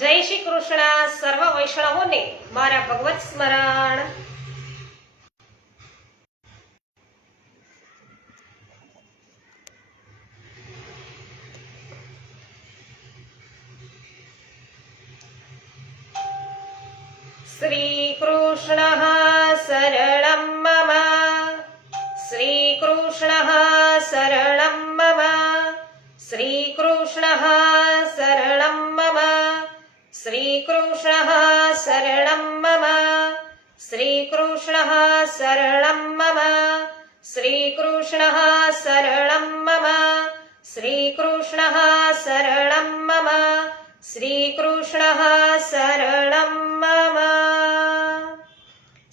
જય શ્રી કૃષ્ણ સર્વ વૈષ્ણવોને મારા ભગવત સ્મરણ। શ્રી કૃષ્ણ શરણં મમ, શ્રી કૃષ્ણ શરણં મમ, શ્રી કૃષ્ણ શરણં મમ, શ્રી કૃષ્ણ શરણં મમ, શ્રી કૃષ્ણ શરણં મમ, શ્રી કૃષ્ણ શરણં મમ, શ્રી કૃષ્ણ શરણં મમ, શ્રી કૃષ્ણ શરણં મમ।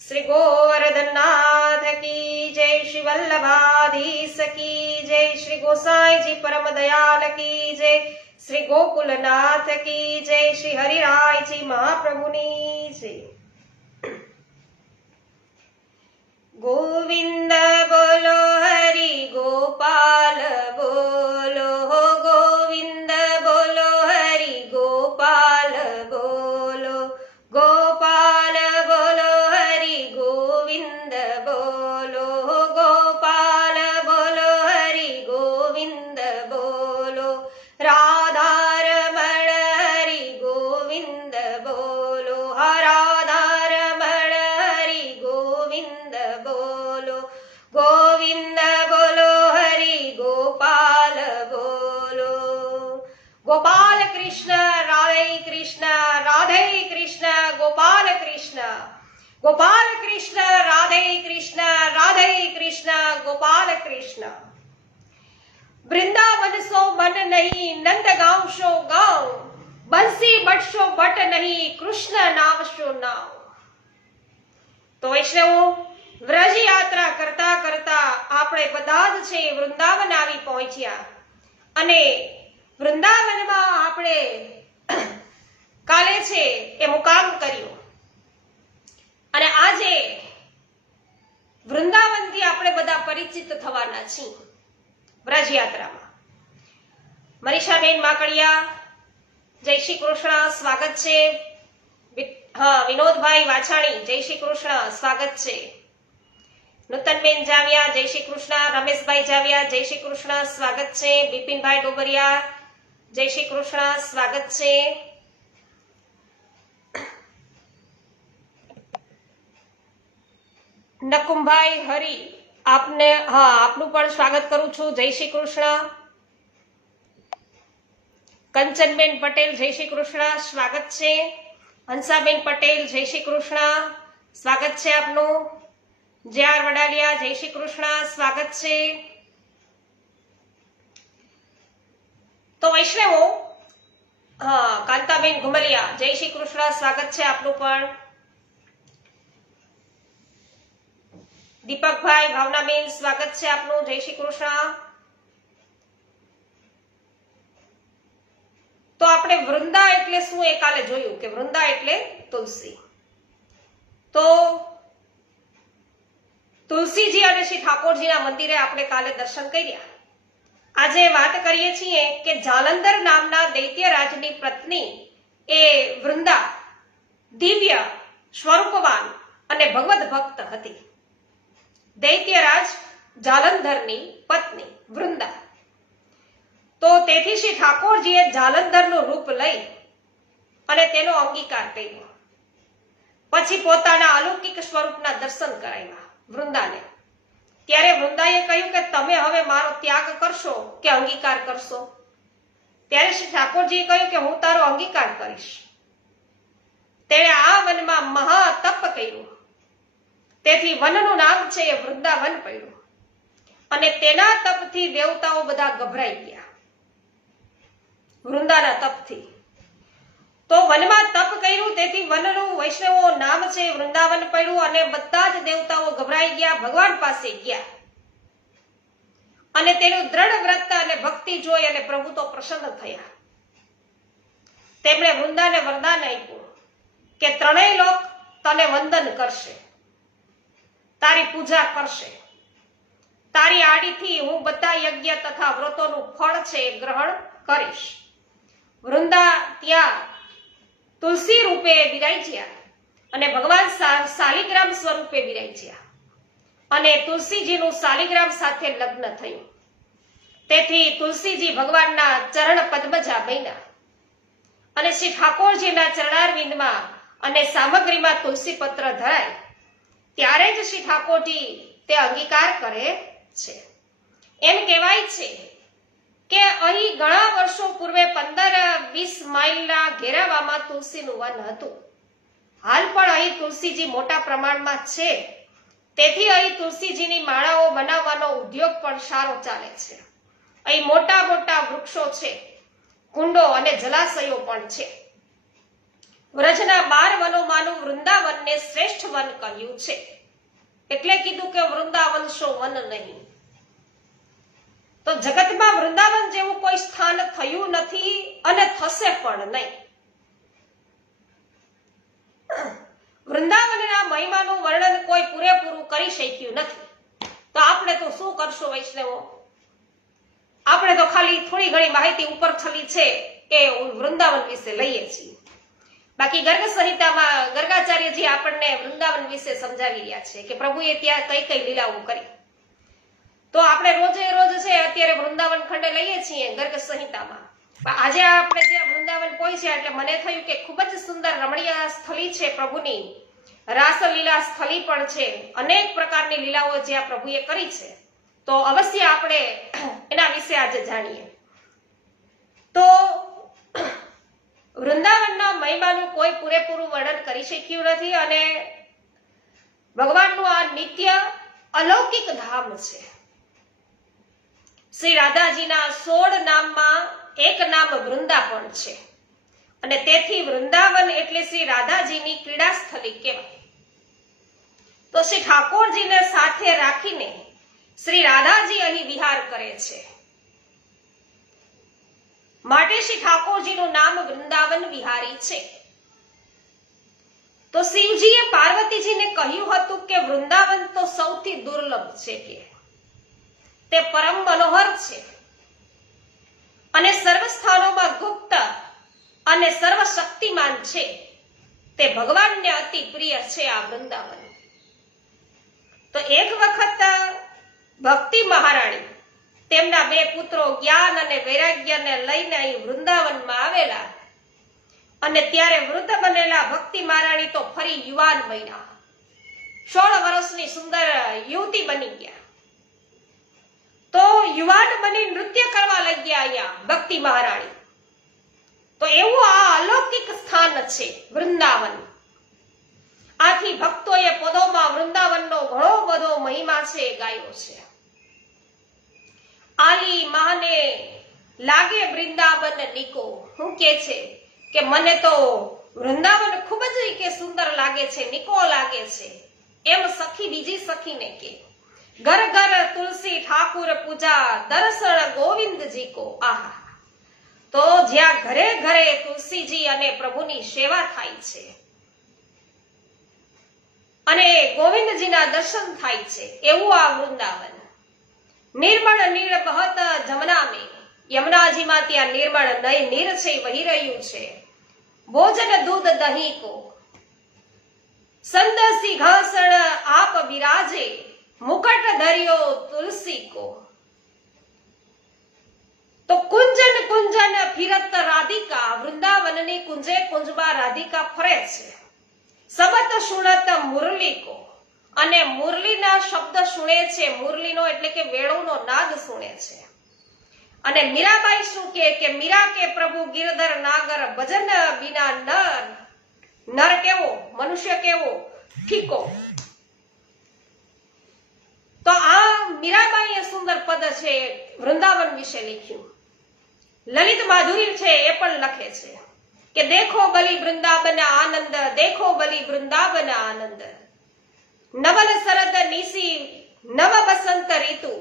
શ્રી ગોવર્ધનનાથ કી જય, શ્રી વલ્લભાધીશ કી જય, શ્રી ગોસાઈજી પરમ દયાલ કી જય, શ્રી ગોકુલનાથ કી જય, શ્રી હરિરાયજી મહાપ્રભુની જય। ગોવિંદ બોલો, હરિ ગોપાલ બોલો, ગોવિંદ બોલો, હરિ ગોપાલ બોલો, ગોપાલ બોલો, હરિ ગોવિંદ બોલો, ગોપાલ બોલો, હરિ ગોવિંદ બોલો, રાધારમણ હરિ ગોવિંદ બોલો, રાધારમણ હરિ ગોવિંદ બોલો, ગોવિંદ બોલો, હરિ ગોપાલ બોલો। ગોપાલ કૃષ્ણ રાધે કૃષ્ણ, રાધે કૃષ્ણ ગોપાલ કૃષ્ણ, ગોપાલ કૃષ્ણ રાધે કૃષ્ણ, રાધે કૃષ્ણ ગોપાલ કૃષ્ણ। વૃંદાવન સો મન નહીં, નંદ ગાંવ શો ગાંવ, બંસી બટશો બટ નહીં, કૃષ્ણ નામ શો નામ। તો વૈષ્ણવો, વ્રજ યાત્રા કરતા કરતા આપણે બધા જ છે વૃંદાવન આવી પહોંચ્યા અને વૃંદાવનમાં આપણે કાલે છે એ મુકામ કર્યો અને આજે વૃંદાવનથી આપણે બધા પરિચિત થવાના છીએ વ્રજ યાત્રામાં। મનીષાબેન માકડિયા, જય શ્રી કૃષ્ણ, સ્વાગત છે। હા, વિનોદભાઈ વાછાણી, જય શ્રી કૃષ્ણ, સ્વાગત છે। નૂતનબેન જાવિયા, જય શ્રી કૃષ્ણ। રમેશભાઈ જાવિયા, જય શ્રી કૃષ્ણ, સ્વાગત છે। બિપિનભાઈ ડોબરિયા, જય શ્રી કૃષ્ણ, સ્વાગત છે। નકુમભાઈ હરી, આપને આપનું પણ સ્વાગત કરું છું, જય શ્રી કૃષ્ણ। કંચનબેન પટેલ, જય શ્રી કૃષ્ણ, સ્વાગત છે। હંસાબેન પટેલ, જય શ્રી કૃષ્ણ, સ્વાગત છે આપનું। JR વડાલિયા, જય શ્રી કૃષ્ણ, સ્વાગત છે। તો વૈષ્ણવો, કાંતાબેન ઘુમલિયા, જય શ્રી કૃષ્ણ, સ્વાગત છે આપનું પણ। દીપકભાઈ, ભાવનાબેન, સ્વાગત છે આપનું, જય શ્રી કૃષ્ણ। તો આપણે વૃંદા એટલે શું એ કાલે જોયું કે વૃંદા એટલે તુલસી। તો તુલસીજી અને શ્રી ઠાકોરજીના મંદિરે આપણે કાલે દર્શન કર્યા। આજે વાત કરીએ છીએ કે જાલંધર નામના દૈત્યરાજની પત્ની એ વૃંદા દિવ્ય સ્વરૂપવાન અને ભગવદ ભક્ત હતી। દૈત્યરાજ જાલંધરની પત્ની વૃંદા। તો તેથી શ્રી ઠાકોરજીએ જાલંધરનું રૂપ લઈ અને તેનો અંગીકાર કર્યો, પછી પોતાના અલૌકિક સ્વરૂપના દર્શન કરાવ્યા વૃંદાને। ત્યારે વૃંદાએ કહ્યું કે તમે હવે મારો ત્યાગ કરશો કે અંગીકાર કરશો? ત્યારે શ્રી ઠાકોરજીએ કહ્યું કે હું તારો અંગીકાર કરીશ। તેણે આ વનમાં મહા તપ કર્યું, તેથી વનનું નામ છે એ વૃંદાવન પડ્યું અને તેના તપથી દેવતાઓ બધા ગભરાઈ ગયા વૃંદાના તપથી। તો વનમાં તપ કર્યું, તેથી વનનું વૈષ્ણવો નામ છે વૃંદાવન પડ્યું અને બધા જ દેવતાઓ ગભરાઈ ગયા, ભગવાન પાસે ગયા અને તેનું દ્રઢ વ્રત અને ભક્તિ જોઈ અને પ્રભુ તો પ્રસન્ન થયા। તેમણે વૃંદાને વરદાન આપ્યું કે ત્રણેય લોક તને વંદન કરશે, તારી પૂજા કરશે, તારી આડીથી હું બધા યજ્ઞ તથા વ્રતોનું ફળ છે ગ્રહણ કરીશ। વૃંદા ત્યાં તુલસી રૂપે બિરાજ્યા અને ભગવાન શાલિગ્રામ સ્વરૂપે બિરાજ્યા અને તુલસીજીનું શાલિગ્રામ સાથે લગ્ન થયું. તેથી તુલસીજી ભગવાનના ચરણ પદ્મજા બન્યા અને શ્રી ઠાકોરજીના ચરણારવિંદમાં અને સામગ્રીમાં તુલસી પત્ર ધરાય ત્યારે જ શ્રી ઠાકોરજી તે અંગીકાર કરે છે. એમ કહેવાય છે કે અહીં ઘણા વર્ષો પૂર્વે 15-20 માઇલના ઘેરાવામાં તુલસીનું વન હતું. હાલ પણ અહીં તુલસીજી મોટા પ્રમાણમાં છે. તેથી અહીં તુલસીજીની માળાઓ બનાવવાનો ઉદ્યોગ પણ સારો ચાલે છે. અહીં મોટા મોટા વૃક્ષો છે, કુંડો અને જલાશયો પણ છે. વ્રજના 12 વનોમાંનું વૃંદાવનને શ્રેષ્ઠ વન કહ્યું છે. એટલે કીધું કે વૃંદાવન શો વન નહીં. તો જગતમાં વૃંદાવન જેવું કોઈ સ્થાન થયું નથી અને થશે પણ નહીં. વૃંદાવનના મહિમાનું વર્ણન કોઈ પૂરેપૂરું કરી શક્યું નથી. તો આપણે તો શું કરશું વૈષ્ણવો? આપણે તો ખાલી થોડી ઘણી માહિતી ઉપર છલી છે કે વૃંદાવન વિશે લઈએ છીએ. બાકી ગર્ગ સંહિતામાં ગર્ગાચાર્યજી આપણને વૃંદાવન વિશે સમજાવી રહ્યા છે કે પ્રભુએ ત્યાં કઈ કઈ લીલાઓ કરી. તો આપણે રોજે રોજ છે અત્યારે વૃંદાવન ખંડ લઈએ છીએ ગર્ગ સંહિતામાં. આજે આપણે જે વૃંદાવન પહોંચ્યા એટલે મને થયું કે ખૂબ જ સુંદર રમણીય સ્થળી છે પ્રભુની. રાસલીલા સ્થળી પણ છે. અનેક પ્રકારની લીલાઓ જ્યાં પ્રભુએ કરી છે. તો અવશ્ય આપણે એના વિશે આજે જાણીએ. તો વૃંદાવનના મહિમાનું કોઈ પૂરેપૂરું વર્ણન કરી શક્યું નથી અને ભગવાનનું આ નિત્ય અલૌકિક ધામ છે. શ્રી રાધાજીના 16 નામમાં એક નામ વૃંદા પણ છે અને તેથી વૃંદાવન એટલે શ્રી રાધાજીની ક્રીડા સ્થળી કહેવાય. તો શ્રી ઠાકોરજીને સાથે રાખીને શ્રી રાધાજી અહીં વિહાર કરે છે. માટે શ્રી ઠાકોરજીનું નામ વૃંદાવન વિહારી છે. તો શિવજીએ પાર્વતીજીને કહ્યું હતું કે વૃંદાવન તો સૌથી દુર્લભ છે, કે તે પરમ મનોહર છે અને સર્વ સ્થાનોમાં ગુપ્ત અને સર્વશક્તિમાન છે. તે ભગવાનને અતિ પ્રિય છે આ વૃંદાવન. તો એક વખત ભક્તિ મહારાણી તેમના 2 પુત્રો જ્ઞાન અને વૈરાગ્યને લઈને અહીં વૃંદાવનમાં આવેલા અને ત્યારે વૃદ્ધ બનેલા ભક્તિ મહારાણી તો ફરી યુવાન બન્યા. 16 વર્ષની સુંદર યુવતી બની ગયા. તો યુવાન બની નૃત્ય કરવા લાગ્યા અહીંયા ભક્તિ મહારાણી. તો એવું આ અલૌકિક સ્થાન છે વૃંદાવન. આથી ભક્તોએ પદોમાં વૃંદાવનનો ઘણો બધો મહિમા છે ગાયો છે. આલી માને લાગે વૃંદાવન નિકો. હું કે છે કે મને તો વૃંદાવન ખૂબ જ કે સુંદર લાગે છે, નિકો લાગે છે. એમ સખી બીજી સખીને કે ઘર ઘર તુલસી ઠાકુર પૂજા દર્શન ગોવિંદજી કો. આહા! તો જ્યાં ઘરે ઘરે તુલસીજી અને પ્રભુની સેવા થાય છે અને ગોવિંદજીના દર્શન થાય છે એવું આ વૃંદાવન. નિર્મળ નીર બહત જમના મેં. યમુનાજીમાં ત્યાં નિર્મળ નીર છે, વહી રહ્યું છે. ભોજન દૂધ દહીં કો સંદસી ઘાસણ આપ બિરાજે મુકટ ધર્યો તુલસી કો. તો કુંજન કુંજન ફિરત રાધિકા. વૃંદાવનની કુંજે કુંજમાં રાધિકા ફરે છે. સબત સુણત મુરલી કો. અને મુરલીના શબ્દ સુણે છે. મુરલીનો એટલે કે વેણુનો નાદ સુણે છે. અને મીરાબાઈ શું કે મીરા કે પ્રભુ ગિરધર નાગર ભજન બિના નર. નર કેવો? મનુષ્ય કેવો? ફીકો. તો આ મીરાબાઈએ સુંદર પદ છે વૃંદાવન વિશે લખ્યું. લલિત માધુરી છે એ પણ લખે છે કે દેખો બલી વૃંદાવન આનંદ, દેખો બલી વૃંદાવન આનંદ. નવલ શરદ નીસી નવ બસંત ઋતુ,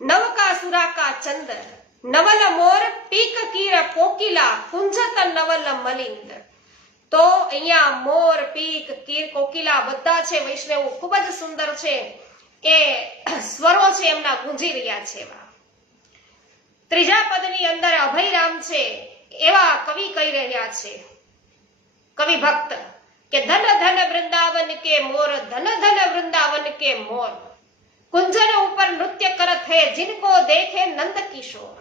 નવકા સુરાકા ચંદ્ર, નવલ મોર પીક કીર કોકિલા, કુંજત નવલ મલિંદ. તો અહીંયા મોર, પીક, કીર, કોકિલા બધા છે વૈષ્ણવ ખૂબ જ સુંદર છે. એ સ્વરો છે એમના ગુંજી રહ્યા છે. એવા ત્રીજા પદની અંદર અભયરામ છે એવા કવિ કહી રહ્યા છે कवि भक्त के धन धन वृंदावन के मोर, धन धन वृंदावन के मोर, कुंजन ऊपर नृत्य करत है जिनको देखे नंद किशोर.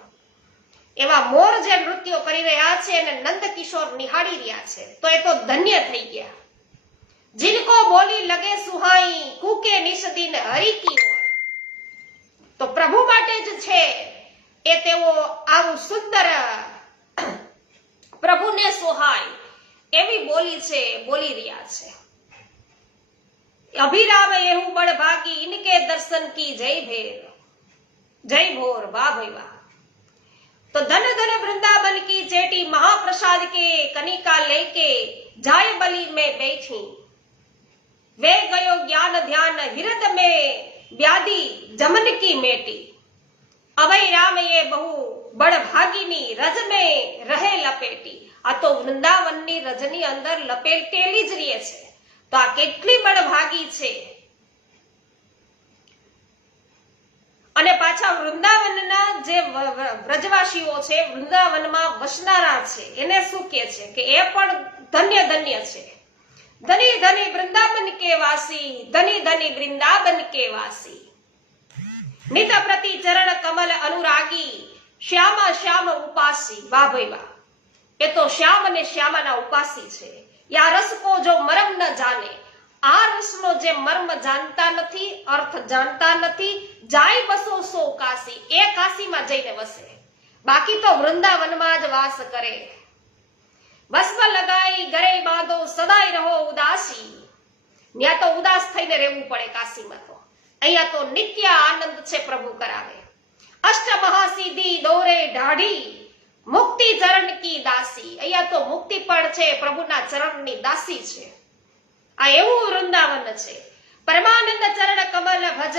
એવા મોર જે નૃત્યો કરી રહ્યા છે અને નંદ કિશોર નિહાળી રહ્યા છે તો એ તો ધન્ય થઈ ગયા. जिनको बोली लगे सुहाई कूके निश दिन हरि की ओर. તો પ્રભુ માટે જ છે એ તેઓ આવું સુંદર પ્રભુને સોહાય એવી બોલી છે બોલી રહ્યા છે. અભિરામ એવું બળ ભાગી ઇનકે દર્શન કી જય ભેર જય ભોર. વાહ ભાઈ વાહ. तो धन धन वृंदावन की चेटी महाप्रसाद के कनिका लेके जाय बलि में बैठी. वे गयो ज्ञान ध्यान हिरद में व्याधि जमन की मेटी. अभय राम ये बहु बड़ भागीनी रज में रहे लपेटी. આ તો વૃંદાવનની રજની અંદર લપેટેલી જ રહે છે. તો આ કેટલી બળભાગી છે. અને પાછા વૃંદાવનના જે વ્રજવાસીઓ છે, વૃંદાવનમાં વસનારા છે, એને શું કે છે કે એ પણ ધન્ય ધન્ય છે. ધની ધની વૃંદાવન કે વાસી, ધની ધની વૃંદાવન કે વાસી. નિત પ્રતિ ચરણ કમલ અનુરાગી, શ્યામા શ્યામ ઉપાસી. વાહ ભાઈ વાહ. એ તો શ્યામ અને શ્યામાના ઉપાસી છે. યા રસ કો જો મરમ ન જાને, આ રસનો જે મર્મ જાણતા નથી, અર્થ જાણતા નથી, જાય બસો સો કાશી, એ કાશીમાં જઈને વસે. બાકી તો વૃંદાવનમાં જ વાસ કરે. ભસ્મ લગાઈ ગરે બાંધો સદાય રહો ઉદાસી. ત્યાં તો ઉદાસ થઈને રહેવું પડે કાશીમાં. તો અહીંયા તો નિત્ય આનંદ છે, પ્રભુ કરાવે. અષ્ટ મહાસિદ્ધિ દોરે ઢાઢી, મુક્તિ ચરણ કી દાસી. અહીંયા તો મુક્તિ પણ છે, પ્રભુના ચરણની દાસી છે. આ એવું વૃંદાવન છે. પરમાનંદ ચરણ કમલ ભજ,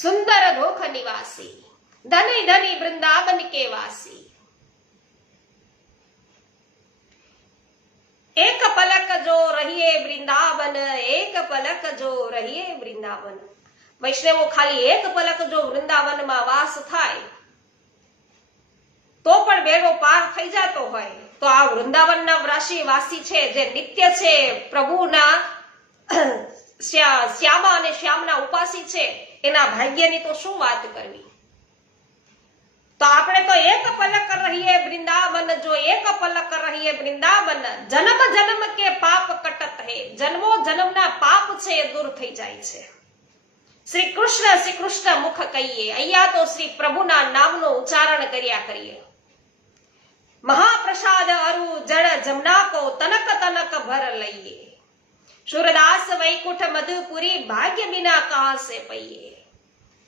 સુંદર ધોખ નિવાસી. ધની ધની વૃંદાવન કે વાસી. એક પલક જો રહીએ વૃંદાવન, એક પલક જો રહીએ વૃંદાવન. વૈષ્ણવો ખાલી એક પલક જો વૃંદાવનમાં વાસ થાય તો પણ બેડો પાર થઈ જતો હોય. તો આ વૃંદાવનના વાસી છે, જે નિત્ય છે, પ્રભુના શ્યામા અને શ્યામના ઉપાસી છે, એના ભાગ્યની તો શું વાત કરવી. તો આપણે તો એક પલક રહીએ વૃંદાવન, જો એક પલક રહીએ વૃંદાવન, જન્મ જન્મ કે પાપ કટત હે. જન્મો જન્મના પાપ છે એ દૂર થઈ જાય છે. શ્રી કૃષ્ણ મુખ કહીએ. અહીંયા તો શ્રી પ્રભુના નામનું ઉચ્ચારણ કર્યા કરીએ. મહાપ્રસાદ અરુ જળ જમના કો તનક તનક ભર લઈએ. સુરદાસ વૈકુંઠ મધુપુરી, ભાગ્ય વિના કહા સે પઈએ.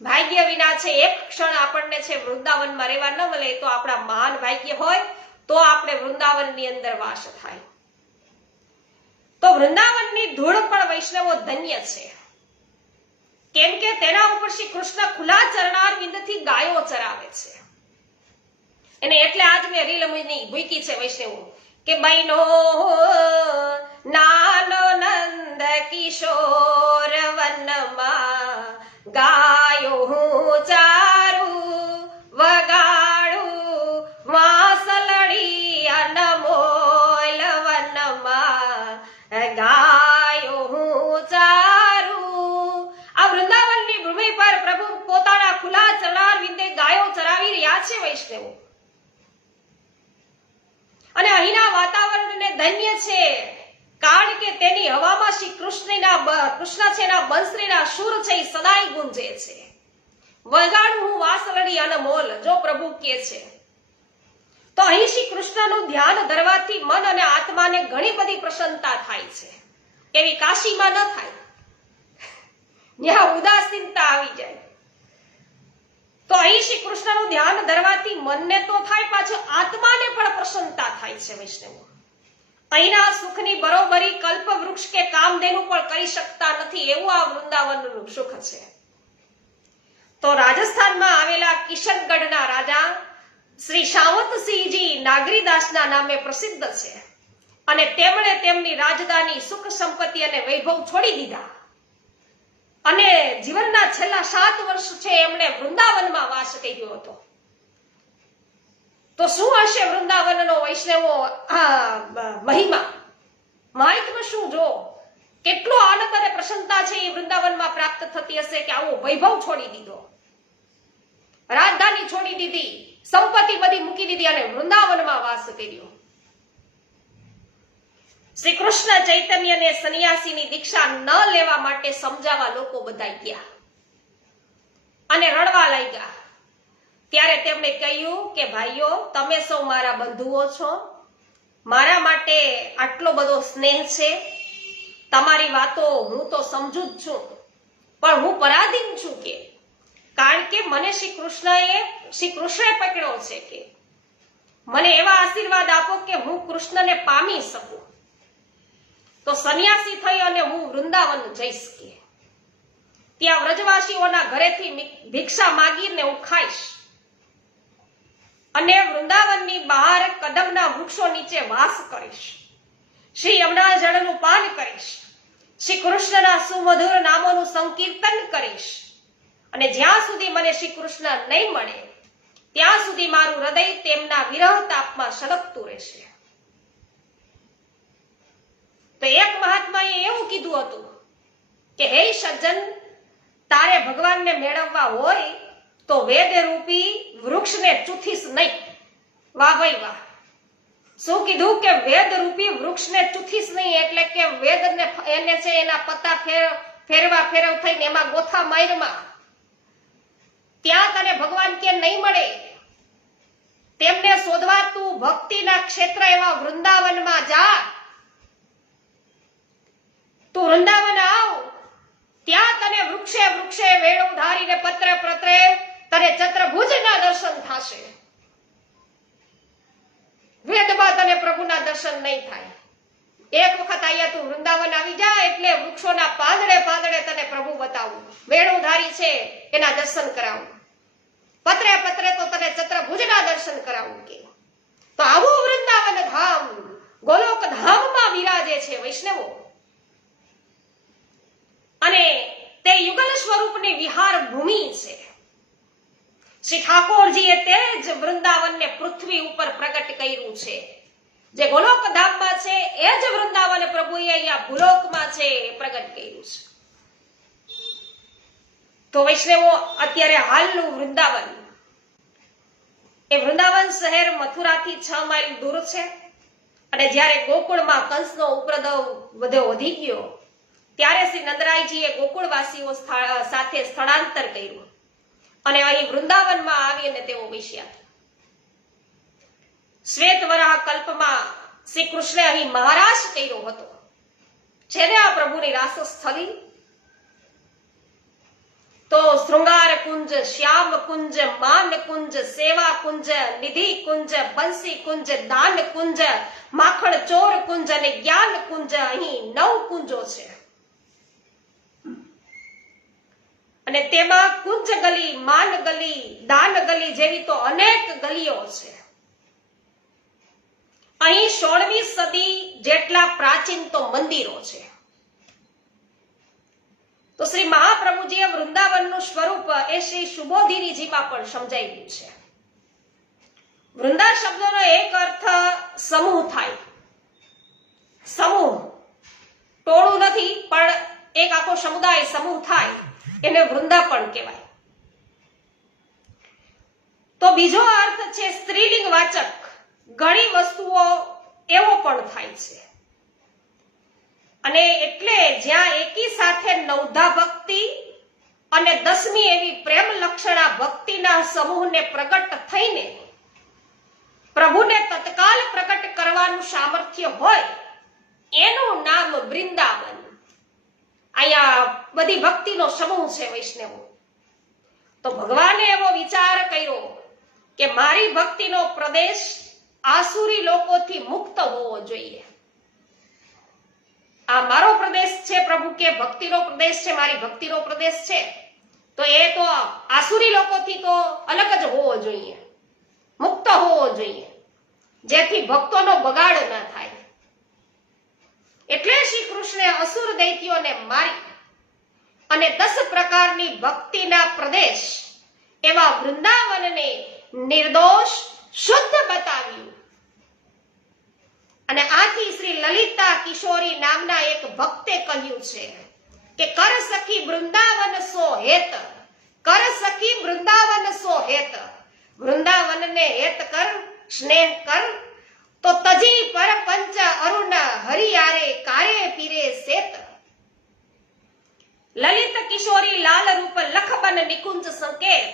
ભાગ્ય વિના છે એક ક્ષણ આપણને છે વૃંદાવનમાં રહેવા ન મળે તો આપણા મહાન ભાગ્ય હોય તો આપણે વૃંદાવનની અંદર વાસ થાય. તો વૃંદાવનની ધૂળ પણ વૈષ્ણવો ધન્ય છે. કેમ કે તેના ઉપર શ્રી કૃષ્ણ ખુલ્લા ચરણારવિંદથી ગાયો ચરાવે છે. એને એટલે આજ મેં રીલ મૂકી છે વૈષ્ણવો કે બહેનો નાનો નંદ કિશોર વનમાં, ગાયો હું ચારું વગાડું, વાંસલડી અનમોલ વનમાં, ગાયો હું ચારું. આ વૃંદાવનની ભૂમિ પર પ્રભુ પોતાના ખુલ્લા ચરણારવિંદે ગાયો ચરાવી રહ્યા છે વૈષ્ણવો. અને અહીંના વાતાવરણને ધન્ય છે, કારણ કે તેની હવામાં શ્રી કૃષ્ણ છે એના બંસરીના સુર છે એ સદાય ગુંજે છે. વગાડું હું વાંસલડી અનમોલ, જો પ્રભુ કહે છે. તો અહીં શ્રી કૃષ્ણનું ધ્યાન ધરવાથી મન અને આત્માને ઘણી બધી પ્રસન્નતા થાય છે. એવી કાશીમાં ન થાય, ત્યાં ઉદાસીનતા આવી જાય. તો અહીં શ્રી કૃષ્ણનું ધ્યાન ધરવાથી મનને તો થાય, પાછું આત્માને પણ પ્રસન્નતા થાય છે વૈષ્ણવો. અહીંના સુખની બરોબરી કલ્પ વૃક્ષ કે કામધેનુ પણ કરી શકતા નથી, એવું આ વૃંદાવનનું સુખ છે. તો રાજસ્થાનમાં આવેલા કિશનગઢના રાજા શ્રી સાવંતસિંહજી નાગરીદાસના નામે પ્રસિદ્ધ છે. અને તેમણે તેમની રાજધાની, સુખ સંપત્તિ અને વૈભવ છોડી દીધા અને જીવનના છેલ્લા 7 વર્ષ છે એમણે વૃંદાવનમાં વાસ કર્યો હતો. તો શું હશે વૃંદાવનનો વૈષ્ણવો મહિમા. માહિતમાં શું જો કેટલો આનંદ અને પ્રસન્નતા છે એ વૃંદાવનમાં પ્રાપ્ત થતી હશે કે આવો વૈભવ છોડી દીધો, રાજધાની છોડી દીધી, સંપત્તિ બધી મૂકી દીધી અને વૃંદાવનમાં વાસ કર્યો. શ્રી કૃષ્ણ ચૈતન્યને સંન્યાસીની દીક્ષા ન લેવા માટે સમજાવવા લોકો બધા ગયા અને રડવા લાગ્યા. ત્યારે તેમણે કહ્યું કે ભાઈઓ, તમે સૌ મારા બંધુઓ છો, મારા માટે આટલો બધો સ્નેહ છે, તમારી વાતો હું તો સમજુ જ છું, પણ હું પરાધીન છું કે કારણ કે મને શ્રી કૃષ્ણે પકડ્યો છે કે મને એવા આશીર્વાદ આપો કે હું કૃષ્ણને પામી શકું, તો સંન્યાસી થઈ અને હું વૃંદાવન જઈશ કે ત્યાં વ્રજવાસીઓના ઘરેથી ભિક્ષા માગીને હું ખાઈશ અને વૃંદાવનની બહાર કદમના વૃક્ષો નીચે વાસ કરીશ, શ્રી યમુના જળનું પાન કરીશ, શ્રી કૃષ્ણના સુમધુર નામોનું સંકીર્તન કરીશ અને જ્યાં સુધી મને શ્રી કૃષ્ણ નહીં મળે ત્યાં સુધી મારું હૃદય તેમના વિરહ તાપમાં સળગતું રહેશે. તો એક મહાત્માએ એવું કીધું હતું કે હે સજ્જન, તારે ભગવાનને મેળવવા હોય તો વેદ રૂપી વૃક્ષને ચૂથીશ નહીં. વાહ ભાઈ વાહ! શું કીધું કે વેદ રૂપી વૃક્ષને ચૂથીશ નહીં, એટલે કે વેદને એને છે એના પત્તા ફેરવા ફેરવ થઈને એમાં ગોથા માયરમાં ત્યાં તને ભગવાન કે નહીં મળે. તેમને શોધવા તું ભક્તિના ક્ષેત્ર એવા વૃંદાવનમાં જા. તું વૃંદાવન આવ, ત્યાં તને વૃક્ષે વૃક્ષે વેણું ધારીને પત્રે પત્રે તને ચતુર્ભુજના દર્શન થશે. વેદમાં તને પ્રભુના દર્શન નહીં થાય. એક વખત અહીંયા તું વૃંદાવન આવી જા એટલે વૃક્ષોના પાંદડે પાંદડે તને પ્રભુ બતાવું, વેણું ધારી છે એના દર્શન કરાવું, પત્રે પત્રે તો તને ચતુર્ભુજના દર્શન કરાવું કે તો આવું વૃંદાવન ધામ ગોલોક ધામમાં બિરાજે છે વૈષ્ણવો. અને તે યુગલ સ્વરૂપની વિહાર ભૂમિ છે. શ્રી ઠાકોરજીએ તે જ વૃંદાવનને પૃથ્વી ઉપર પ્રગટ કર્યું છે. જે ગોલોક ધામમાં છે એ જ વૃંદાવન પ્રભુએ અહીંયા ભૂલોકમાં છે પ્રગટ કર્યું છે. તો વૈષ્ણવો, અત્યારે હાલનું વૃંદાવન એ વૃંદાવન શહેર મથુરાથી 6 માઇલ દૂર છે અને જ્યારે ગોકુળમાં કંસનો ઉપદ્રવ વધુ વધી ગયો ત્યારે શ્રી નંદરાયજીએ ગોકુળવાસીઓ સાથે સ્થળાંતર કર્યું અને અહીં વૃંદાવનમાં આવીને તેઓ વસ્યા. શ્વેત વરાહ કલ્પમાં શ્રી કૃષ્ણે અહીં મહારાજ કર્યો હતો, જેને આ પ્રભુની રાસસ્થલી. તો શૃંગાર કુંજ, શ્યામ કુંજ, માન કુંજ, સેવા કુંજ, નિધિ કુંજ, બંસી કુંજ, દાન કુંજ, માખણ ચોર કુંજ અને જ્ઞાન કુંજ, અહીં 9 કુંજો છે. અને તેમાં કુંજ ગલી, માન ગલી, દાન ગલી જેવી તો અનેક ગલીઓ છે. અહીં 16મી સદી જેટલા પ્રાચીન તો મંદિરો છે. તો શ્રી મહાપ્રભુજીએ વૃંદાવનનું સ્વરૂપ એ શ્રી સુબોધિનીજીમાં પણ સમજાવ્યું છે. વૃંદા શબ્દનો એક અર્થ સમૂહ થાય. સમૂહ, ટોળું નથી, પણ એક આખો સમુદાય સમૂહ થાય એને વૃંદા પણ કહેવાય. તો બીજો અર્થ છે સ્ત્રીલિંગ વાચક. ઘણી વસ્તુઓ એવો પણ થાય છે. અને એટલે જ્યાં એકી સાથે નવધા ભક્તિ અને 10મી એવી પ્રેમ લક્ષણા ભક્તિના સમૂહને પ્રગટ થઈને પ્રભુને તત્કાલ પ્રગટ કરવાનું સામર્થ્ય હોય એનું નામ વૃંદાવન. અહીંયા બધી ભક્તિનો સમૂહ છે વૈષ્ણવો. તો ભગવાને એવો વિચાર કર્યો કે મારી ભક્તિનો પ્રદેશ આસુરી લોકોથી મુક્ત હોવો જોઈએ. આ મારો પ્રદેશ છે, પ્રભુ કે ભક્તિનો પ્રદેશ છે, મારી ભક્તિનો પ્રદેશ છે, તો એ તો આસુરી લોકોથી તો અલગ જ હોવો જોઈએ, મુક્ત હોવો જોઈએ, જેથી ભક્તોનો બગાડ ન થાય. એટલે શ્રી કૃષ્ણે અસુર દૈત્યોને મારી અને 10 પ્રકારની ભક્તિના પ્રદેશ એવા વૃંદાવનને નિર્દોષ શુદ્ધ બતાવ્યું. અને આથી શ્રી લલિતા કિશોરી નામના એક ભક્તે કહ્યું છે કે કર સખી વૃંદાવન સો હેત, કર સખી વૃંદાવન સો હેત, વૃંદાવનને હેત કર, સ્નેહ કર, તો તજી પર પંચ અરુણ હરિયારે કારે પીરે સેત. લલિત કિશોરી લાલ રૂપ લખબન નિકુંજ સંકેત,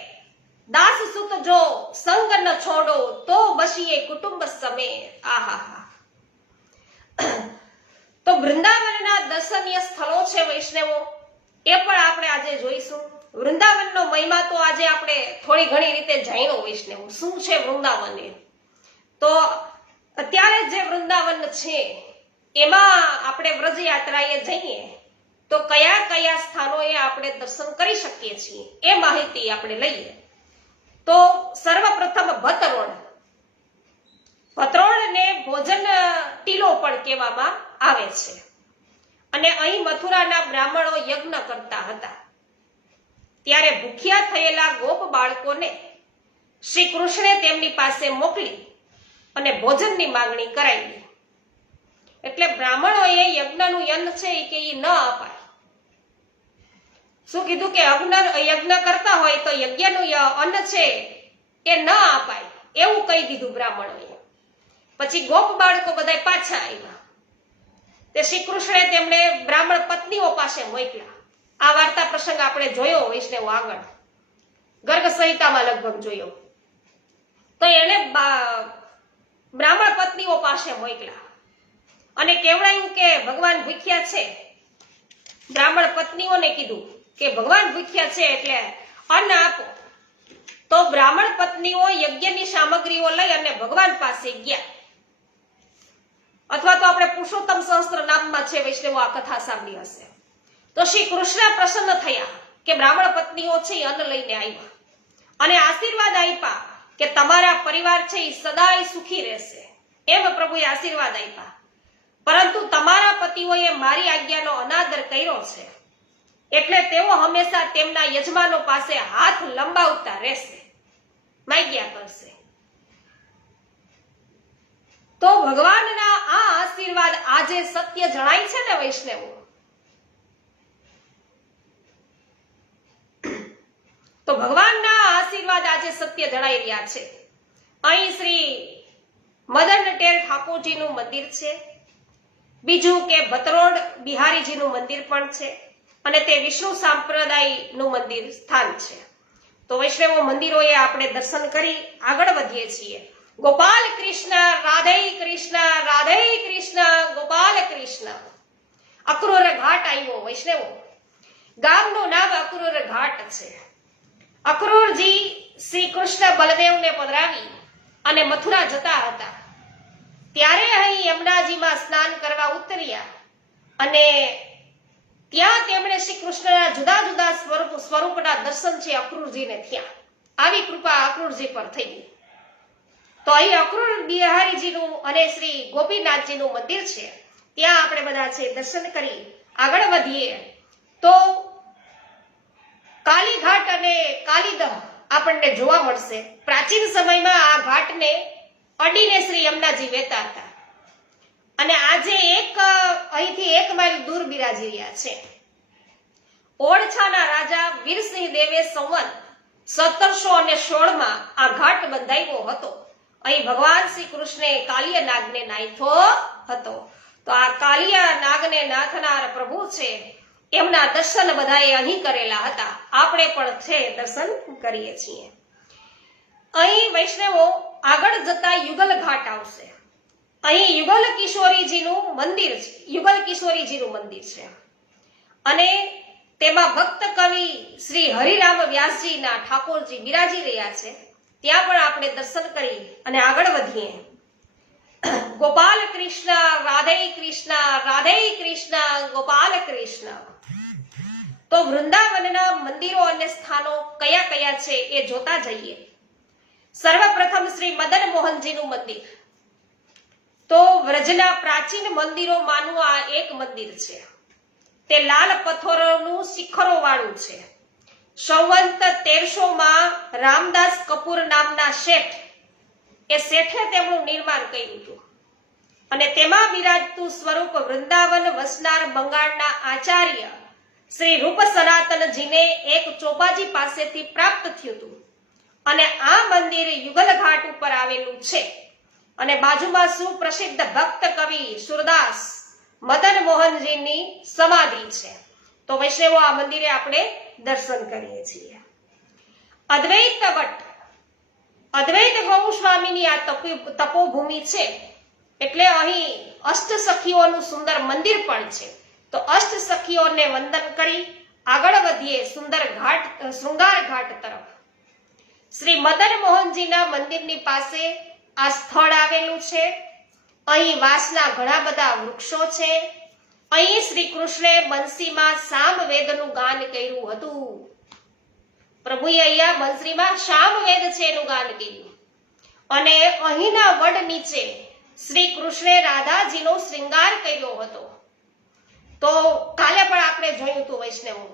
દાસ સુત જો સંગ ન છોડો તો બસીએ કુટુંબ સમે. આહા. તો વૃંદાવનના દર્શનીય સ્થળો છે વૈષ્ણવો, એ પણ આપણે આજે જોઈશું. વૃંદાવનનો મહિમા તો આજે આપણે થોડી ઘણી રીતે જાણ્યો વૈષ્ણવો, શું છે વૃંદાવન એ. તો અત્યારે જે વૃંદાવન છે એમાં આપણે વ્રજ યાત્રાએ જઈએ તો કયા કયા સ્થાનોએ આપણે દર્શન કરી શકીએ છીએ એ માહિતી આપણે લઈએ. તો સર્વપ્રથમ ભતરોડ, ભતરોડને ભોજન ટીલો પણ કહેવામાં આવે છે. અને અહીં મથુરાના બ્રાહ્મણો યજ્ઞ કરતા હતા. ત્યારે ભૂખ્યા થયેલા ગોપ બાળકોને શ્રી કૃષ્ણે તેમની પાસે મોકલી અને ભોજનની માંગણી કરાવી. એટલે બ્રાહ્મણોએ યજ્ઞનું યન્ન છે કે એ ન અપાય. શું કીધું કે યજ્ઞ કરતા હોય તો યજ્ઞનું અન્ન છે એ ન અપાય, એવું કહી દીધું બ્રાહ્મણોએ. પછી ગોપ બાળકો બધા પાછા આવ્યા. તે શ્રી કૃષ્ણે તેમને બ્રાહ્મણ પત્નીઓ પાસે મોકલ્યા. આ વાર્તા પ્રસંગ આપણે જોયો વૈષ્ણવ આગળ, ગર્ગ સંહિતામાં લગભગ જોયો. તો એને બ્રાહ્મણ પત્નીઓ પાસે મોકલ્યા અને કહેવડાયું કે ભગવાન ભૂખ્યા છે. બ્રાહ્મણ પત્નીઓને કીધું કે ભગવાન ભૂખ્યા છે એટલે અન્ન આપો. તો બ્રાહ્મણ પત્નીઓ યજ્ઞની સામગ્રીઓ લઈ અને ભગવાન પાસે ગયા. અથવા તો આપણે પુરુષોત્તમ સહસ્ત્ર નામમાં છે વૈષ્ણવો આ કથા સાંભળી હશે. તો શ્રી કૃષ્ણ પ્રસન્ન થયા કે બ્રાહ્મણ પત્નીઓ છે અન્ન લઈને આવ્યા અને આશીર્વાદ આપ્યા કે તમારા પરિવાર છે એ સદાય સુખી રહેશે, એમ પ્રભુએ આશીર્વાદ આપ્યા. પરંતુ તમારા પતિઓએ મારી આજ્ઞાનો અનાદર કર્યો છે એટલે તેઓ હંમેશા તેમના યજમાનો પાસે હાથ લંબાવતા રહેશે, માગ્યા કરશે. તો ભગવાનના આ આશીર્વાદ આજે સત્ય જણાય છે ને વૈષ્ણવો. તો ભગવાનના આશીર્વાદ આજે સત્ય જણાઈ રહ્યા છે. અહીં શ્રી મદન ટેર ઠાકોરજીનું મંદિર છે. બીજું કે ભતરોડ બિહારીજીનું મંદિર પણ છે અને તે વિષ્ણુ સંપ્રદાયનું મંદિર સ્થાન છે. તો વૈષ્ણવો મંદિરોએ આપણે દર્શન કરી આગળ વધીએ છીએ. ગોપાલ કૃષ્ણ રાધે કૃષ્ણ, રાધે કૃષ્ણ ગોપાલ કૃષ્ણ. અક્રૂર ઘાટ આવ્યો વૈષ્ણવો. ગામનું નામ અક્રૂર ઘાટ છે. અક્રૂરજી શ્રી કૃષ્ણ બલદેવને પધરાવી અને મથુરા જતા હતા. ત્યારે અહીં યમુનાજીમાં સ્નાન કરવા ઉતર્યા અને ત્યાં તેમણે શ્રી કૃષ્ણના જુદા જુદા સ્વરૂપના દર્શન છે અક્રૂરજીને થયા. આવી કૃપા અક્રૂરજી પર થઈ ગઈ. તો અહીં અક્રૂર બિહારીજીનું અને શ્રી ગોપીનાથજીનું મંદિર છે. ત્યાં આપણે બધા છે દર્શન કરી આગળ વધીએ તો કાલીઘાટ અને કાલીદહ આપણને જોવા મળશે. પ્રાચીન સમયમાં આ ઘાટને અડીને શ્રી યમુનાજી વહેતા હતા અને આજે અહીંથી 1 માઇલ દૂર બિરાજી રહ્યા છે. ઓળછાના રાજા વીરસિંહ દેવે સંવત 1716 આ ઘાટ બંધાવ્યો હતો. અહીં ભગવાન શ્રી કૃષ્ણે કાલિય નાગને નાથ્યો હતો. તો આ કાલિય નાગને નાથનાર પ્રભુ છે એમના દર્શન બધાએ અહીં કરેલા હતા. આપણે પણ છે દર્શન કરીએ છીએ. અહીં વૈષ્ણવો આગળ જતા યુગલ ઘાટ આવશે. અહીં યુગલ કિશોરીજીનું મંદિર છે. યુગલ કિશોરીજીનું મંદિર છે અને તેમાં ભક્ત કવિ શ્રી હરિરામ વ્યાસજીના ઠાકોરજી બિરાજી રહ્યા છે. ત્યાં પણ આપણે દર્શન કરી અને આગળ વધીએ. ગોપાલ કૃષ્ણ રાધે કૃષ્ણ, રાધે કૃષ્ણ ગોપાલ કૃષ્ણ. તો વૃંદાવનના મંદિરો અને સ્થાનો કયા કયા છે એ જોતા જઈએ. સર્વપ્રથમ શ્રી મદન મોહનજીનું મંદિર. તો વ્રજના પ્રાચીન મંદિરોમાંનું આ એક મંદિર છે. તે લાલ પથ્થરોનું શિખરો વાળું છે. સંવંત 1300 રામદાસ કપૂર નામના શેઠ, એ શેઠે તેમનું નિર્માણ કર્યું હતું. અને તેમાં બિરાજતું સ્વરૂપ વૃંદાવન વસનાર બંગાળના આચાર્ય શ્રી રૂપ સનાતનજીને એક ચોપાજી પાસેથી પ્રાપ્ત થયું હતું અને આ મંદિર યુગલ ઘાટ ઉપર આવેલું છે અને બાજુમાં સુપ્રસિદ્ધ ભક્ત કવિ સુરદાસ મદન મોહનજીની સમાધિ છે. તો વૈષ્ણવો આ મંદિરે આપણે દર્શન કરીએ છીએ. અદ્વૈત વટ, અદ્વૈત ગોસ્વામીની આ તપોભૂમિ છે એટલે અહીં અષ્ટ સખીઓનું સુંદર મંદિર પણ છે. તો અષ્ટ સખીઓને વંદન કરી આગળ વધીએ સુંદર ઘાટ શૃંગાર ઘાટ તરફ. શ્રી મદન મોહનજીના મંદિરની પાસે આ સ્થળ આવેલું છે. અહીં વાંસના ઘણા બધા વૃક્ષો છે. અહીં શ્રી કૃષ્ણે બંસીમાં સામવેદનું ગાન કર્યું હતું. પ્રભુએ અહીંયા બંસરીમાં સામવેદ છે એનું ગાન કર્યું અને અહીંના વડ નીચે શ્રી કૃષ્ણે રાધાજીનો શ્રૃંગાર કર્યો હતો. તો કાલે પણ આપણે જોયું હતું વૈષ્ણવો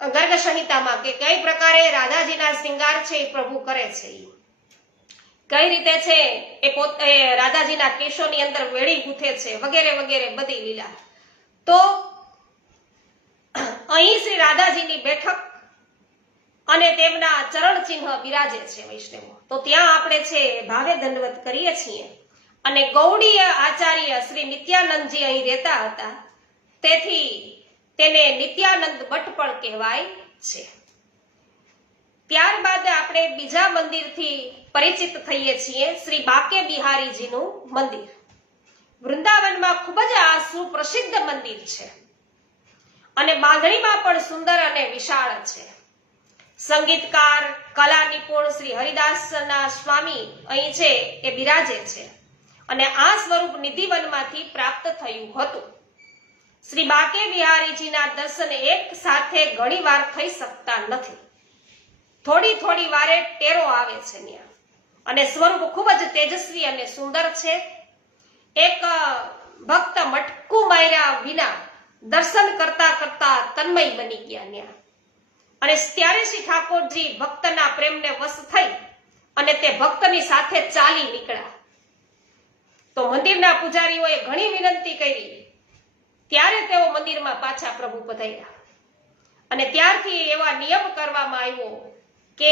ગર્ગ સંહિતામાં કે કઈ પ્રકારે રાધાજીના શ્રૃંગાર છે એ પ્રભુ કરે છે, કઈ રીતે છે એ રાધાજીના કેશોની અંદર વેડી ગૂંથે છે વગેરે વગેરે બધી લીલા. તો અહીં શ્રી રાધાજીની બેઠક અને તેમના ચરણ ચિહ્ન બિરાજે છે વૈષ્ણવો. તો ત્યાં આપણે છે ભાવે દંડવત કરીએ છીએ અને ગૌડીય આચાર્ય શ્રી નિત્યાનંદજી અહીં રહેતા હતા તેથી તેને નિત્યાનંદ ભટ્ટ પણ કહેવાય છે. ત્યારબાદ આપણે બીજા મંદિરથી પરિચિત થઈએ છીએ શ્રી બાકે બિહારીજીનું મંદિર. વૃંદાવનમાં ખૂબ જ આ સુપ્રસિદ્ધ મંદિર છે અને બાંધણીમાં પણ સુંદર અને વિશાળ છે. સંગીતકાર કલા નિપુણ શ્રી હરિદાસના સ્વામી અહીં છે એ બિરાજે છે અને આ સ્વરૂપ નિધિવનમાંથી પ્રાપ્ત થયું હતું. શ્રી બાકે બિહારીજીના દર્શન એક સાથે ઘણી વાર થઈ શકતા નથી. થોડી થોડી વારે ટેરો આવે છે ત્યાં અને સ્વરૂપ ખૂબ જ તેજસ્વી અને સુંદર છે. એક ભક્ત મટકું માર્યા વિના દર્શન કરતા કરતા તન્મય બની ગયા ત્યાં અને ત્યારે શ્રી ઠાકોરજી ભક્તના પ્રેમને વશ થઈ અને તે ભક્તની સાથે ચાલી નીકળ્યા. તો મંદિરના પૂજારીઓએ ઘણી વિનંતી કરી ત્યારે તેઓ મંદિરમાં પાછા પ્રભુ પધાર્યા અને ત્યારથી એવા નિયમ કરવામાં આવ્યો કે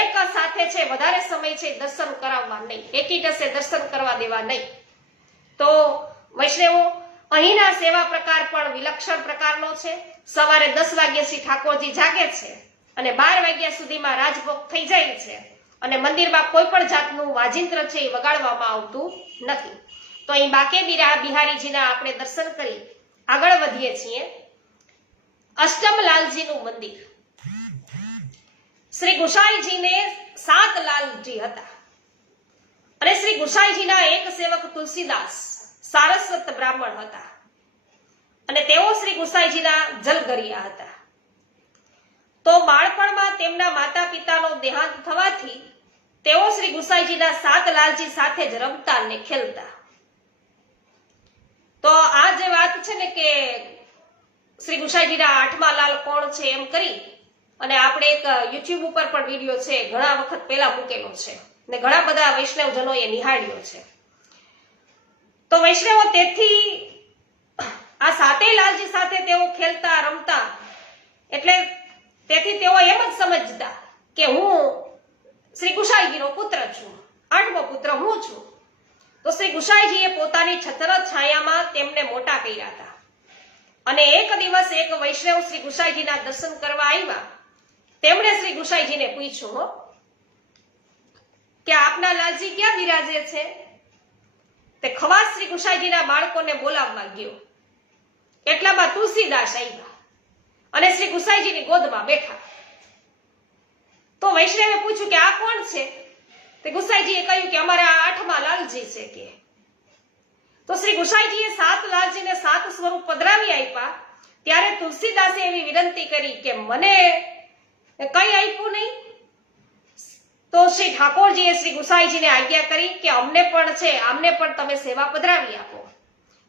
એક સાથે છે વધારે સમય છે દર્શન કરાવવા નહીં, એકી ટસે દર્શન કરવા દેવા નહીં. તો વૈષ્ણવો અહીંના સેવા પ્રકાર પણ વિલક્ષણ પ્રકારનો છે. સવારે 10 વાગ્યા શ્રી ઠાકોરજી જાગે છે અને 12 વાગ્યા સુધીમાં રાજભોગ થઈ જાય છે અને મંદિરમાં કોઈ પણ જાતનું વાજિંત્ર છે એ વગાડવામાં આવતું નથી. તો અહીં બાકે બિહારીજીના આપણે દર્શન કરી આગળ વધીએ છીએ. અષ્ટમલાલજીનું મંદિર. શ્રી ગુસાઈજીને 7 લાલજી હતા અને શ્રી ગુસાઈજીના એક સેવક તુલસીદાસ સારસ્વત બ્રાહ્મણ હતા અને તેઓ શ્રી ગુસાઈજીના જલગરિયા હતા. તો બાળપણમાં તેમના માતા પિતાનો દેહાંત થવાથી તેઓ શ્રી ગુસાઈજીના 7 લાલજી સાથે જ રમતા અને ખેલતા. તો આ જે વાત છે ને કે શ્રી ગુસાઈજીના 8મા લાલ કોણ છે એમ કરી અને આપણે એક યુટ્યુબ ઉપર પણ વિડીયો છે ઘણા વખત પહેલા મૂકેલો છે ને ઘણા બધા વૈષ્ણવજનોએ નિહાળ્યો છે. તો વૈષ્ણવો તેથી આ 7 લાલજી સાથે તેઓ ખેલતા રમતા એટલે તેથી તેઓ એમ જ સમજતા કે હું શ્રી ગુસાઈજીનો પુત્ર છું, 8મો પુત્ર હું છું. તો શ્રી ગુસાઈજીએ પોતાની છત્ર છાયામાં તેમને મોટા કર્યા હતા અને એક દિવસ એક વૈષ્ણવ શ્રી ગુસાઈજીના દર્શન કરવા આવ્યા. તેમણે શ્રી ગુસાઈજીને પૂછ્યું કે આપના લાલજી ક્યાં બિરાજે છે? તે ખવાસ શ્રી ગુસાઈજીના બાળકોને બોલાવવા ગયો. એટલામાં તુલસીદાસ આવ્યા અને શ્રી ગુસાઈજીની ગોદમાં બેઠા. તો વૈષ્ણવે પૂછ્યું કે આ કોણ છે? તે ગુસાઈજીએ કહ્યું કે અમારા 8મા લાલજી છે કે. તો શ્રી ગુસાઈજીએ 7 લાલજીને 7 સ્વરૂપ પધરાવી આપ્યા. ત્યારે તુલસીદાસે એવી વિનંતી કરી કે મને કઈ આપ્યું નહીં. તો શ્રી ઠાકોરજીએ શ્રી ગુસાઈજીને આજ્ઞા કરી કે અમને પણ છે આમને પણ તમે સેવા પધરાવી આપો.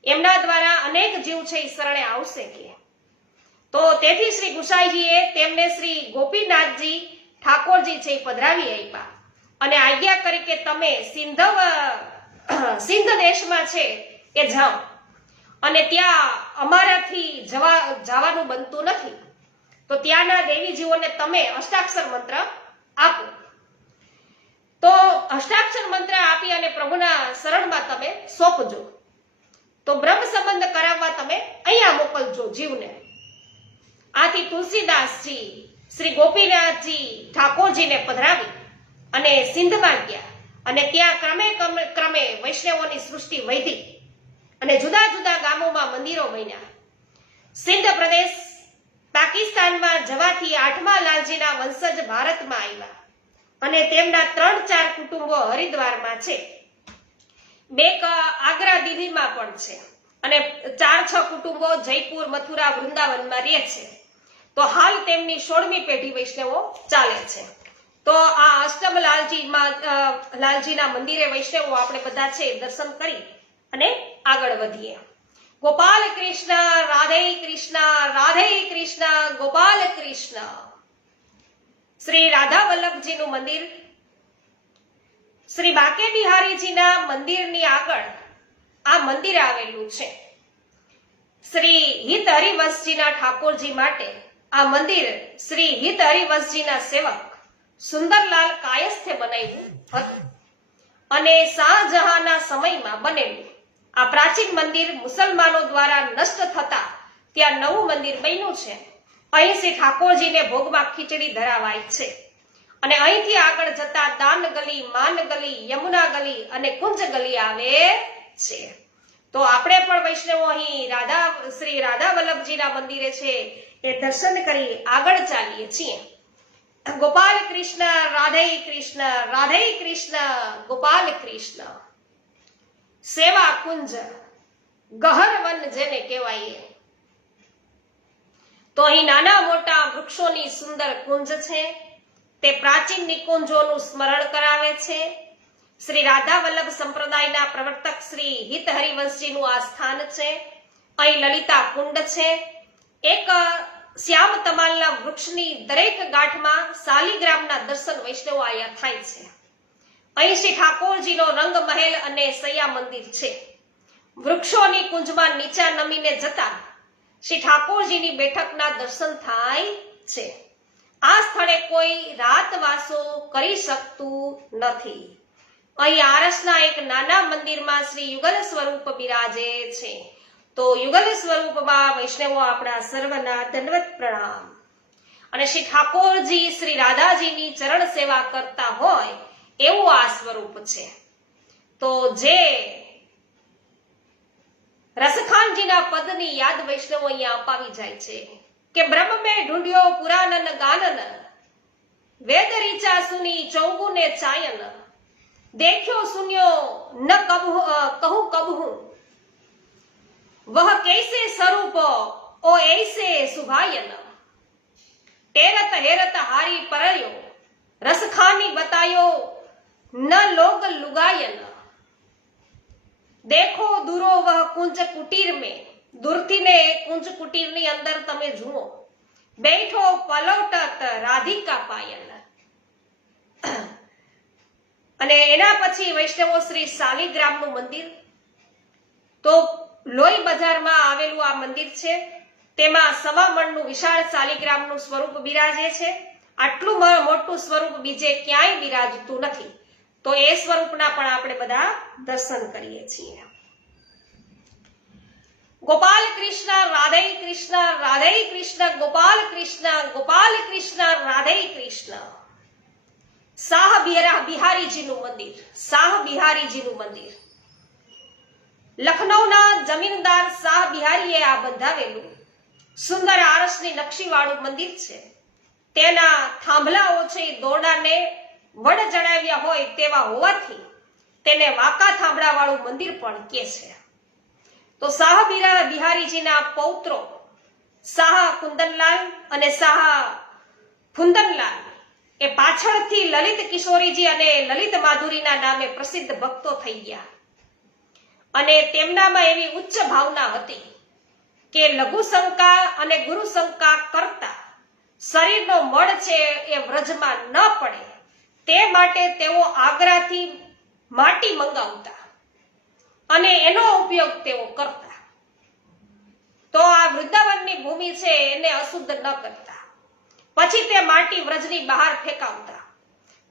એમના દ્વારા અનેક જીવ છે એ શરણે આવશે કે. તો તેથી શ્રી ગુસાઈજીએ તેમને શ્રી ગોપીનાથજી ઠાકોરજી છે એ પધરાવી આપ્યા અને આજ્ઞા કરી કે તમે સિંધવ સિંધ દેશમાં છે એ જાઓ અને ત્યાં અમારાથી જવાનું બનતું નથી, તો ત્યાંના દેવીજીઓને તમે અષ્ટાક્ષર મંત્ર આપો. તો અષ્ટાક્ષર મંત્ર આપી અને પ્રભુના શરણમાં તમે સોંપજો. તો બ્રહ્મ સંબંધ કરાવવા તમે અહીંયા મોકલજો જીવને. આથી તુલસીદાસજી શ્રી ગોપીનાથજી ઠાકોરજીને પધરાવી અને સિંધમાં ગયા અને ત્યાં ક્રમે વૈષ્ણવોની સૃષ્ટિ વધી અને જુદા જુદા ગામોમાં મંદિરો બન્યા. સિંધ પ્રદેશ પાકિસ્તાનમાં જવાથી 8મા લાલજીના વંશજ ભારતમાં આવ્યા અને તેમના 3-4 કુટુંબો હરિદ્વારમાં છે, 2 આગ્રા દિલ્હીમાં પણ છે અને 4-6 કુટુંબો જયપુર, મથુરા, વૃંદાવનમાં રહે છે. તો હાલ તેમની 16મી પેઢી વૈષ્ણવો ચાલે છે. તો આ અષ્ટમ લાલજીના મંદિરે વૈષ્ણવો આપણે બધા છે દર્શન કરી અને આગળ વધીએ. ગોપાલ કૃષ્ણ રાધે કૃષ્ણ, રાધે કૃષ્ણ ગોપાલ કૃષ્ણ. શ્રી રાધા વલ્લભજીનું મંદિર શ્રી બાકે બિહારીજીના મંદિરની આગળ આ મંદિર આવેલું છે. શ્રી હિત હરિવંશજીના ઠાકોરજી માટે આ મંદિર શ્રી હિત હરિવંશજીના સેવક સુંદરલાલ કાયસ્થે બનાવ્યું હતું અને શાહજહાંના સમયમાં બનેલું આ પ્રાચીન મંદિર મુસલમાનો દ્વારા નષ્ટ થતા ત્યાં નવું મંદિર બન્યું છે. અહીં શ્રી ઠાકોરજીને ભોગમાં ખીચડી ધરાવાય છે અને અહીંથી આગળ જતા દાન ગલી, માન ગલી, યમુના ગલી અને કુંજ ગલી આવે છે. તો આપણે પણ વૈષ્ણવો અહીં શ્રી રાધા વલ્લભજીના મંદિરે છે એ દર્શન કરી આગળ ચાલીએ છીએ. ગોપાલ કૃષ્ણ રાધે કૃષ્ણ, રાધે કૃષ્ણ ગોપાલ કૃષ્ણ. સેવા કુંજ ગહર વન જેને કહેવાય. તો અહીં નાના મોટા વૃક્ષોની સુંદર કુંજ છે. તે પ્રાચીન નિકુંજોનું સ્મરણ કરાવે છે. શ્રી રાધા વલ્લભ સંપ્રદાયના પ્રવર્તક શ્રી હિત હરિવંશજીનું આ સ્થાન છે. અહીં લલિતા કુંડ છે. એક શ્યામ તમાલના વૃક્ષની દરેક ગાંઠમાં શાલિગ્રામના દર્શન વૈષ્ણવો અહીંયા થાય છે. અહીં શ્રી ઠાકોરજીનો રંગ મહેલ અને સૈયા મંદિર છે. વૃક્ષોની કુંજમાં નીચા નમીને જતા શ્રી ઠાકોરજીની બેઠકના દર્શન થાય છે. આ સ્થળે કોઈ રાતવાસો કરી શકતું નથી. અહીં આરસના એક નાના મંદિરમાં શ્રી યુગલ સ્વરૂપ બિરાજે છે. તો યુગલ સ્વરૂપમાં વૈષ્ણવો આપણા સર્વના દંડવત પ્રણામ. અને શ્રી ઠાકોરજી શ્રી રાધાજીની ચરણ સેવા કરતા હોય એવું આ સ્વરૂપ છે. તો જે રસખાનજીના પદની યાદ વૈષ્ણવો અહીંયા અપાવી જાય છે કે બ્રહ્મ મેં ઢૂંઢ્યો પુરાનન ગાનન, વેદ રીચા સુની ચૌગુને ચાયન, દેખ્યો સુન્યો ન કહું કબહું, વહ કૈસે સ્વરૂપ ઓ ऐसे સુભાયન, ટેરત હેરત હારી પરયો, રસખાની બતાયો ન લોગ લુગાયન, દેખો દૂરો વહ કુંજ કુટીર में, દૂરથી ને કુંજ કુટીરની અંદર તમે જુઓ, બેઠો પલોટત રાધિકા પાયન. અને એના પછી વૈષ્ણવો શ્રી શાલિગ્રામનું મંદિર. તો લોહી બજારમાં આવેલું આ મંદિર છે. તેમાં 1.25 મણનું વિશાળ શાલિગ્રામનું સ્વરૂપ બિરાજે છે. આટલું મોટું સ્વરૂપ બીજે ક્યાંય બિરાજતું નથી. તો એ સ્વરૂપના પણ આપણે બધા દર્શન કરીએ છીએ. ગોપાલ કૃષ્ણ રાધે કૃષ્ણ, રાધે કૃષ્ણ ગોપાલ કૃષ્ણ, ગોપાલ કૃષ્ણ રાધે કૃષ્ણ. શાહ બિહારીજીનું મંદિર, શાહ બિહારીજીનું મંદિર. લખનૌના જમીનદાર શાહ બિહારીએ આ બંધાવેલું સુંદર આરસની નકશીવાળું મંદિર છે. તેના થાંભલાઓ છે દોરડાને વડ જણાવ્યા હોય તેવા હોવાથી તેને વાંકા થાંભલાવાળું મંદિર પણ કહે છે. તો શાહ બિહારીજીના પૌત્રો શાહ કુંદનલાલ અને શાહ ફુંદનલાલ એ પાછળથી લલિત કિશોરીજી અને લલિત માધુરીના નામે પ્રસિદ્ધ ભક્તો થઈ ગયા. અને તેમનામાં એવી ઉચ્ચ ભાવના હતી કે લઘુ શંકા અને ગુરુ શંકા કરતા શરીરનો મળ છે એ વ્રજમાં ન પડે તે માટે તેઓ આગ્રાથી માટી મંગાવતા અને એનો ઉપયોગ તેઓ કરતા. તો આ વૃંદાવનની ભૂમિ છે એને અશુદ્ધ ન કરતા. પછી તે માટી વ્રજની બહાર ફેંકાવતા.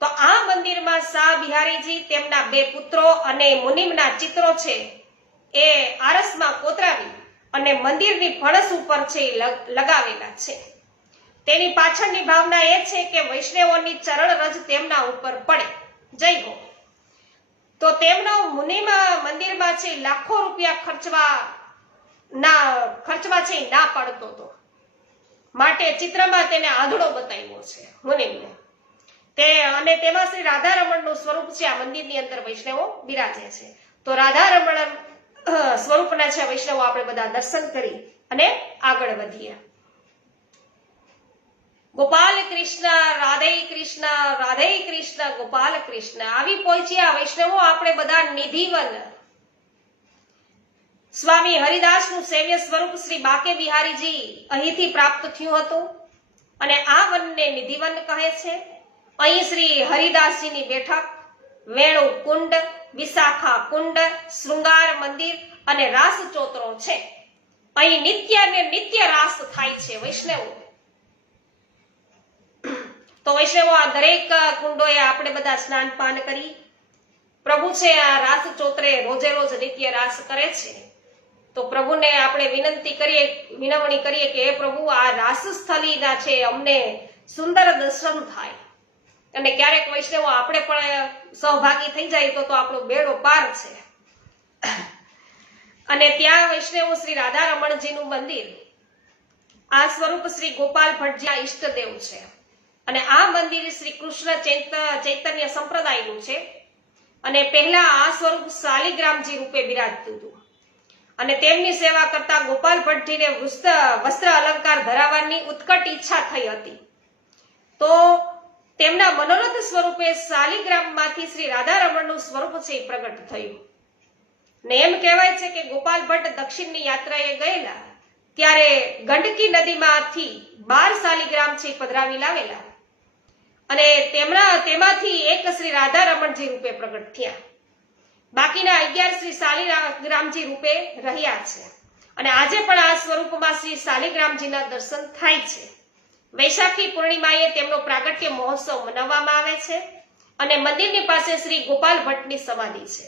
તો આ મંદિરમાં શાહ બિહારીજી તેમના 2 પુત્રો અને મુનિમના ચિત્રો છે એ આરસમાં કોતરાવી અને મંદિરની ફણસ ઉપર છે લગાવેલા છે. તેની પાછળની ભાવના એ છે કે વૈષ્ણવોની ચરણ રજ તેમના ઉપર પડે. જય હો. તો તેમનો મુનિમ મંદિરમાં છે લાખો રૂપિયા ખર્ચવા છે ના પાડતો હતો. માટે ચિત્રમાં તેને આંધળો બતાવ્યો છે મુનિમને. અને તેમાં શ્રી રાધારમણનું સ્વરૂપ છે. આ મંદિરની અંદર વૈષ્ણવો બિરાજે છે. તો રાધારમણ સ્વરૂપના છે વૈષ્ણવો આપણે બધા દર્શન કરી અને આગળ વધીએ. ગોપાલ કૃષ્ણ રાધે કૃષ્ણ રાધે કૃષ્ણ ગોપાલ કૃષ્ણ. આવી પહોંચ્યા વૈષ્ણવો આપણે બધા નિધિવન. સ્વામી હરિદાસનું સેવ્ય સ્વરૂપ શ્રી બાકે બિહારીજી અહીંથી પ્રાપ્ત થયું હતું અને આ વનને નિધિવન કહે છે. અહીં શ્રી હરિદાસજીની બેઠક, વેણુ કુંડ, વિશાખા કુંડ, શૃંગાર મંદિર અને રાસ ચોતરો છે. અહીં નિત્ય રાસ થાય છે વૈષ્ણવો. તો વૈષ્ણવો આ દરેક કુંડોએ આપણે બધા સ્નાન પાન કરી. પ્રભુ છે આ રાસ ચોતરે રોજે રોજ નિત્ય રાસ કરે છે. તો પ્રભુને આપણે વિનવણી કરીએ કે હે પ્રભુ આ રાસ સ્થળીના છે અમને સુંદર દર્શન થાય. અને ક્યારેક વૈષ્ણવો આપણે પણ સહભાગી થઈ જાય તો આપણો બેડો પાર છે. અને ત્યાં વૈષ્ણવો શ્રી રાધારમણજીનું મંદિર, આ સ્વરૂપ શ્રી ગોપાલ ભટ્ટજી ઈષ્ટદેવ છે. અને આ મંદિર શ્રી કૃષ્ણ ચૈતન્ય સંપ્રદાયનું છે. અને પહેલા આ સ્વરૂપ શાલિગ્રામજી રૂપે બિરાજતું હતું. અને તેમની સેવા કરતા ગોપાલ ભટ્ટજીને વસ્ત્ર અલંકાર ધરાવવાની ઉત્કટ ઈચ્છા થઈ હતી. તો તેમના મનોરથ સ્વરૂપે શાલિગ્રામમાંથી શ્રી રાધારમણનું સ્વરૂપ છે એ પ્રગટ થયું. ને એમ કહેવાય છે કે ગોપાલ ભટ્ટ દક્ષિણની યાત્રાએ ગયેલા ત્યારે ગંડકી નદીમાંથી 12 શાલિગ્રામ છે પધરાવી લાવેલા અને તેમાંથી એક શ્રી રાધારમણજી રૂપે પ્રગટ થયા. બાકીના 11 શ્રી શાલિગ્રામજી રૂપે રહ્યા છે. અને આજે પણ આ સ્વરૂપમાં શ્રી શાલિગ્રામજીના દર્શન થાય છે. વૈશાખી પૂર્ણિમાએ તેમનો પ્રાગટ્ય મહોત્સવ મનાવવામાં આવે છે અને મંદિરની પાસે શ્રી ગોપાલ ભટ્ટની સમાધિ છે.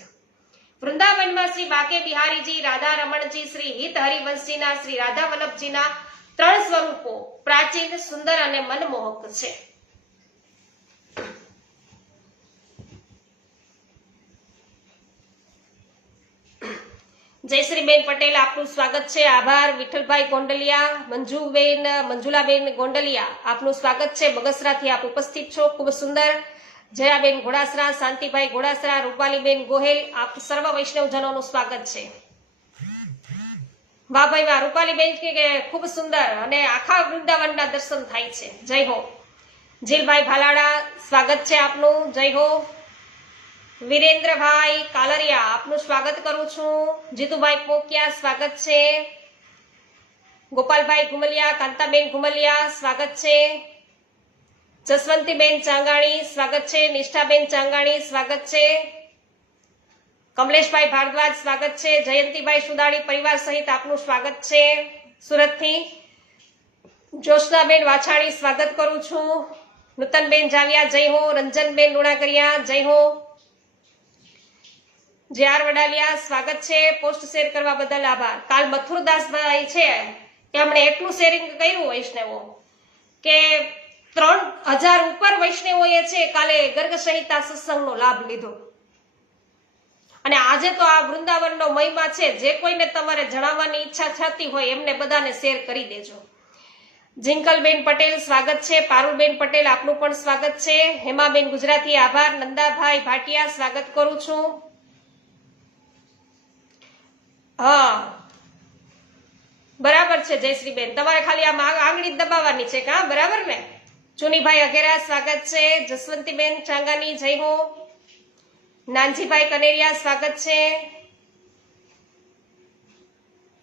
વૃંદાવનમાં શ્રી બાકે બિહારીજી, રાધારમણજી, શ્રી હિત હરિવંશજીના, શ્રી રાધા વલ્લભજીના 3 સ્વરૂપો પ્રાચીન, સુંદર અને મનમોહક છે. જયશ્રીબેન પટેલ આપનું સ્વાગત છે. આભાર. વિઠ્ઠલભાઈ ગોંડલિયા, મંજુલાબેન ગોંડલિયા આપનું સ્વાગત છે. બગસરાથી આપ ઉપસ્થિત છો, ખૂબ સુંદર. જયાબેન ઘોડાસરા, શાંતિભાઈ ઘોડાસરા, રૂપાલીબેન ગોહેલ, આપ સર્વ વૈષ્ણવજનોનું સ્વાગત છે. વાહ ભાઈ વાહ. રૂપાલીબેન કે ખૂબ સુંદર અને આખા વૃંદાવનના દર્શન થાય છે. જય હો. જીલભાઈ ભાલાડા સ્વાગત છે આપનું. જય હો. વિરેન્દ્રભાઈ કાલરિયા આપનું સ્વાગત કરું છું. જીતુભાઈ પોકિયા સ્વાગત છે. ગોપાલભાઈ ઘુમલિયા, કાંતાબેન ઘુમલિયા સ્વાગત છે. જસવંતીબેન ચાંગાણી સ્વાગત છે. નિષ્ઠાબેન ચાંગાણી સ્વાગત છે. કમલેશભાઈ ભારદ્વાજ સ્વાગત છે. જયંતિભાઈ સુદાણી પરિવાર સહિત આપનું સ્વાગત છે સુરતથી. જોશનાબેન વાછાણી સ્વાગત કરું છું. નૂતનબેન જાવિયા જય હો. રંજનબેન લુણાકરિયા જય હો. JR વડાલિયા સ્વાગત છે. પોસ્ટ શેર કરવા બદલ આભાર. કાલ મથુરદાસભાઈ છે એમણે એટલું શેરિંગ કર્યું વૈષ્ણવો કે 3000 ઉપર વૈષ્ણવોએ છે કાલે ગર્ગ સંહિતા સત્સંગનો લાભ લીધો. અને આજે તો આ વૃંદાવનનો મહિમા છે. જે કોઈને તમારે જણાવવાની ઈચ્છા થતી હોય એમને બધાને શેર કરી દેજો. જિંકલબેન પટેલ સ્વાગત છે. પારુલબેન પટેલ આપનું પણ સ્વાગત છે. હેમાબેન ગુજરાતી આભાર. નંદાભાઈ ભાટિયા સ્વાગત કરું છું. હા બરાબર છે જયશ્રીબેન, તમારે ખાલી આ આંગળી દબાવવાની છે કા બરાબર ને. ચુનીભાઈ અઘેરા સ્વાગત છે. જસવંતીબેન ચાંગાની જય હો. નાનજીભાઈ કનેરિયા સ્વાગત છે.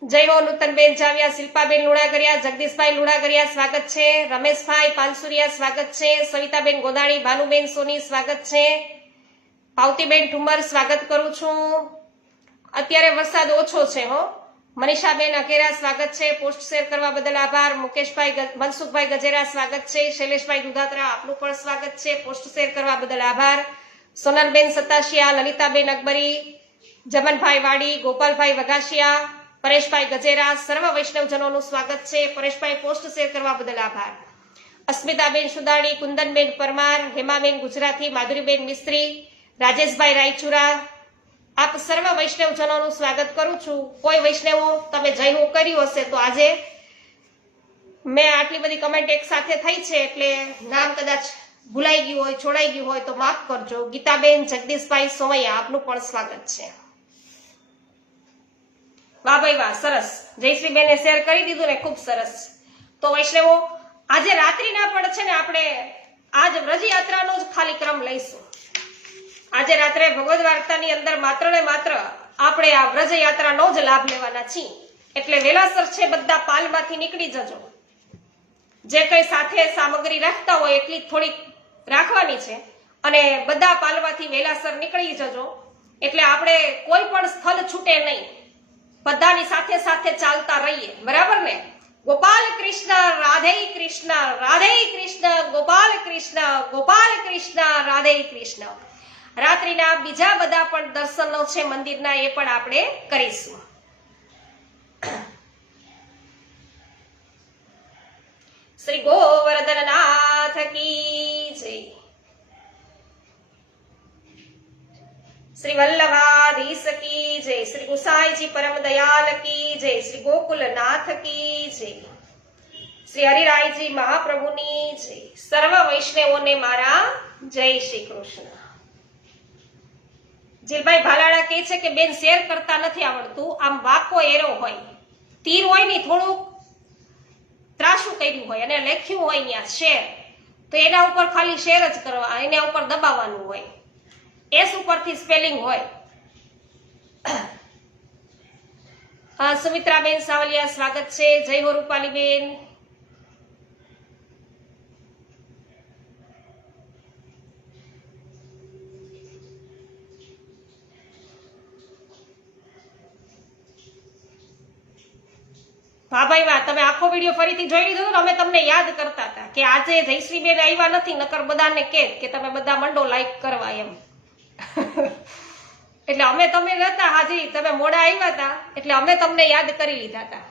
જય હો. નૂતનબેન જાવિયા, શિલ્પાબેન લુણાગરિયા, જગદીશભાઈ લુણાગરિયા સ્વાગત છે. રમેશભાઈ પાનસુરિયા સ્વાગત છે. સવિતાબેન ગોદાણી, ભાનુબેન સોની સ્વાગત છે. પાવતીબેન ઠુમર સ્વાગત કરું છું. અત્યારે વરસાદ ઓછો છે હો. મનીષાબેન અઘેરા સ્વાગત છે, પોસ્ટ શેર કરવા બદલ આભાર. મુકેશભાઈ મનસુખભાઈ ગજેરા સ્વાગત છે. શૈલેષભાઈ દુધાત્રા આપનું પણ સ્વાગત છે, પોસ્ટ શેર કરવા બદલ આભાર. સોનલબેન સતાશિયા, લલિતાબેન અકબરી, જમનભાઈ વાડી, ગોપાલભાઈ વઘાસિયા, પરેશભાઈ ગજેરા, સર્વ વૈષ્ણવજનોનું સ્વાગત છે. પરેશભાઈ પોસ્ટ શેર કરવા બદલ આભાર. અસ્મિતાબેન સુદાણી, કુંદનબેન પરમાર, હેમાબેન ગુજરાતી, માધુરીબેન મિસ્ત્રી, રાજેશભાઈ રાયચુરા, આપ સર્વ વૈષ્ણવજનોનું સ્વાગત કરું છું. કોઈ વૈષ્ણવો તમે જય હો કર્યું હશે તો આજે મેં આટલી બધી કમેન્ટ એક સાથે થઈ છે એટલે નામ કદાચ ભૂલાઈ ગયું હોય, છોડાઈ ગયું હોય તો માફ કરજો. ગીતાબેન, જગદીશભાઈ સોમૈયા આપનું પણ સ્વાગત છે. વાહ ભાઈ વાહ, સરસ. જયશ્રીબેને શેર કરી દીધું ને, ખૂબ સરસ. તો વૈષ્ણવો આજે રાત્રિના પણ છે ને આપણે આજ વ્રજયાત્રાનો જ ખાલી ક્રમ લઈશું. આજે રાત્રે ભગવદ વાર્તાની અંદર માત્ર ને માત્ર આપણે આ વ્રજયાત્રાનો જ લાભ લેવાના છીએ. એટલે વેલાસર છે બધા પાલમાંથી નીકળી જજો. જે કઈ સાથે સામગ્રી રાખતા હોય એટલી થોડીક રાખવાની છે અને બધા પાલમાંથી વેલાસર નીકળી જજો. એટલે આપણે કોઈ પણ સ્થળ છૂટે નહીં, બધાની સાથે સાથે ચાલતા રહીએ. બરાબર ને? ગોપાલ કૃષ્ણ રાધે કૃષ્ણ, રાધે કૃષ્ણ ગોપાલ કૃષ્ણ, ગોપાલ કૃષ્ણ રાધે કૃષ્ણ. રાત્રિના બીજા બધા પણ દર્શનો છે મંદિરના, એ પણ આપણે કરીશું. શ્રી ગોવર્ધનનાથ કી જય. શ્રી વલ્લભાધીશ કી જય. શ્રી ગુસાઈજી પરમ દયાલ કી જય. શ્રી ગોકુલનાથ કી જય. શ્રી હરિરાયજી મહાપ્રભુની જય. સર્વ વૈષ્ણવોને મારા જય શ્રી કૃષ્ણ. જીલભાઈ ભાલાડા કહે છે કે બેન શેર કરતા નથી આવડતું. આમ વાકો એરો હોય, તીર હોય ને થોડુંક ત્રાસું કર્યું હોય અને લખ્યું હોય ત્યાં શેર, તો એના ઉપર ખાલી શેર જ કરવા, એના ઉપર દબાવવાનું હોય. એસ ઉપરથી સ્પેલિંગ હોય. સુમિત્રાબેન સાવલિયા સ્વાગત છે. જય હો રૂપાલીબેન. વાહ ભાઈ વાહ, તમે આખો વિડીયો ફરીથી જોઈ લીધો ને. અમે તમને યાદ કરતા હતા કે આજે જયશ્રીબેન આવ્યા નથી, નકર બધાને કે તમે બધા મંડો લાઈક કરવા એમ. એટલે અમે તમે નતા હાજરી, તમે મોડા આવ્યા હતા એટલે અમે તમને યાદ કરી લીધા હતા.